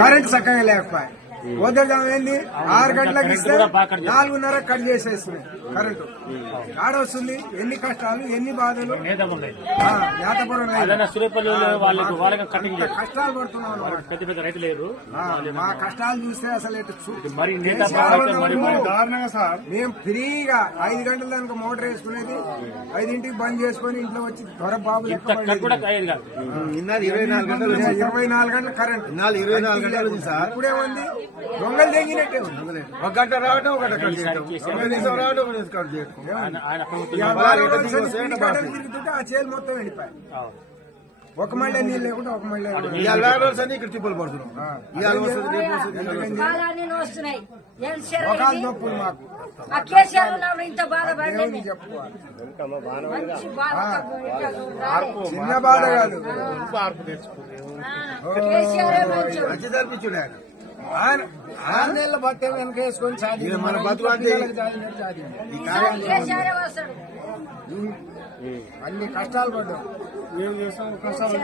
Current చక్కగా లేకపోయా వద్దడం ఏంది 6 గంటలకు ఇస్తే 4:30 కట్ చేసేస్తున్నాయి కరెంటు. ఆడ వస్తుంది ఎన్ని కష్టాలు ఎన్ని బాధలు నేతపురం కష్టాలు పడుతున్నాం. పెద్ద పెద్ద రైతు లేరు. మా కష్టాలు చూస్తే అసలు దారుణంగా సార్. మేము ఫ్రీగా 5 గంటల దానికి మోటార్ వేసుకునేది 5ంటికి బంద్ చేసుకుని ఇంట్లో వచ్చి త్వర బాబు 24 గంటలు కరెంట్ 24 గంటలు సార్. ఇప్పుడేముంది దొంగలు తెగినట్టే 1 గంట రావడం 1 గంట రావడం తిరుగుతుంటే ఆ చేలు మొత్తం వెళ్ళిపోయాయి. ఒక మళ్ళీ నీళ్ళు లేకుండా ఒక మళ్ళీ ఇక్కడ తిప్పలు పడుతున్నాం. ఒకళ్ళు నొప్పులు మాకు చిన్న బాధ కాదు. తెప్పించుడే 6 నెలల బట్టే వెనక వేసుకొని మన బతుకు అన్ని కష్టాలు పడ్డాం. ఏం చేస్తాం కష్టాలు